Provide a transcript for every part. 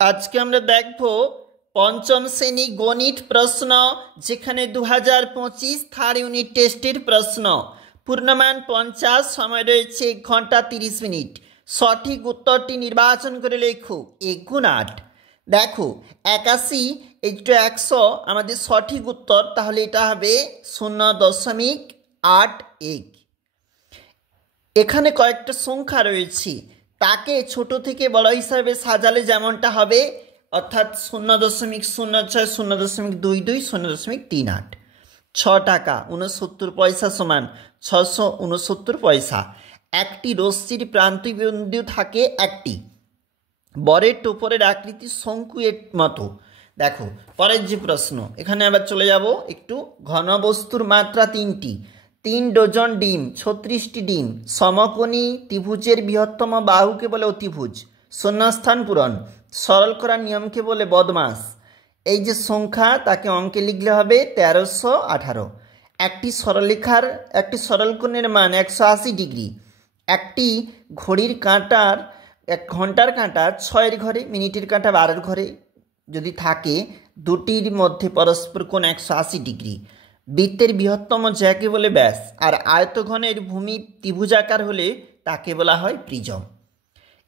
আজকে আমরা দেখব পঞ্চম শ্রেণী গণিত প্রশ্ন, যেখানে 2025 থার্ড ইউনিট টেস্টের প্রশ্ন। পূর্ণমান 50, সময় রয়েছে 1 ঘন্টা 30 মিনিট। সঠিক উত্তরটি নির্বাচন করে লেখো। 1 গুণ 8। দেখো 81 একটু 100 আমাদের সঠিক উত্তর, তাহলে এটা হবে 0.81। এখানে কয়েকটা সংখ্যা রয়েছে, তাকে ছোট থেকে বড় হিসাবে সাজালে যেমনটা হবে, অর্থাৎ 0.06, 0.22, 0.38। 6 টাকা 69 পয়সা সমান 669 পয়সা। একটি রশ্মির প্রান্তবিন্দু থাকে একটি, বরের টোপরের আকৃতি শঙ্কু এর মতো। দেখো পরের যে প্রশ্ন, এখানে আবার চলে যাব একটু। ঘনবস্তুর মাত্রা 3টি, 3 ডজন ডিম, 36টি ডিম। সমকোণী ত্রিভুজের বৃহত্তম বাহুকে বলে অতিভুজ। শূন্যস্থান পূরণ। সরল করার নিয়মকে বলে বদমাস। এই যে সংখ্যা, তাকে অঙ্কে লিখলে হবে 1318। একটি সরলরেখার একটি সরলকোণের মান 180 ডিগ্রি। একটি ঘড়ির কাঁটার 1 ঘন্টার কাঁটা 6 ঘরে, মিনিটের কাঁটা 12 ঘরে যদি থাকে, দুটির মধ্যে পরস্পর কোণ 180 ডিগ্রি। বৃত্তের বৃহত্তম যাকে বলে ব্যাস, আর আয়তঘনের ভূমি ত্রিভুজাকার হলে তাকে বলা হয় প্রিজম।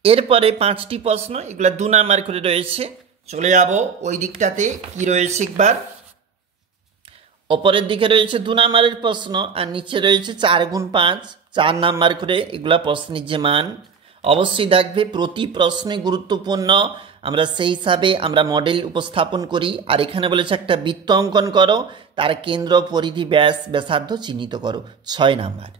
এরপরে 5টি প্রশ্ন, এগুলা 2 নাম্বার করে রয়েছে। চলে যাব ওই দিকটাতে কি রয়েছে একবার। ওপরের দিকে রয়েছে 2 নাম্বারের প্রশ্ন, আর নিচে রয়েছে 4 গুণ 5, 4 নাম্বার করে। এগুলা প্রশ্নের যে মান অবশ্যই দেখবে, প্রতি প্রশ্নে গুরুত্বপূর্ণ। আমরা সেই হিসাবে আমরা মডেল উপস্থাপন করি। আর এখানে বলেছে একটা বৃত্ত অঙ্কন করো, তার কেন্দ্র, পরিধি, ব্যাস, ব্যাসার্ধ চিহ্নিত করো। 6 নাম্বার।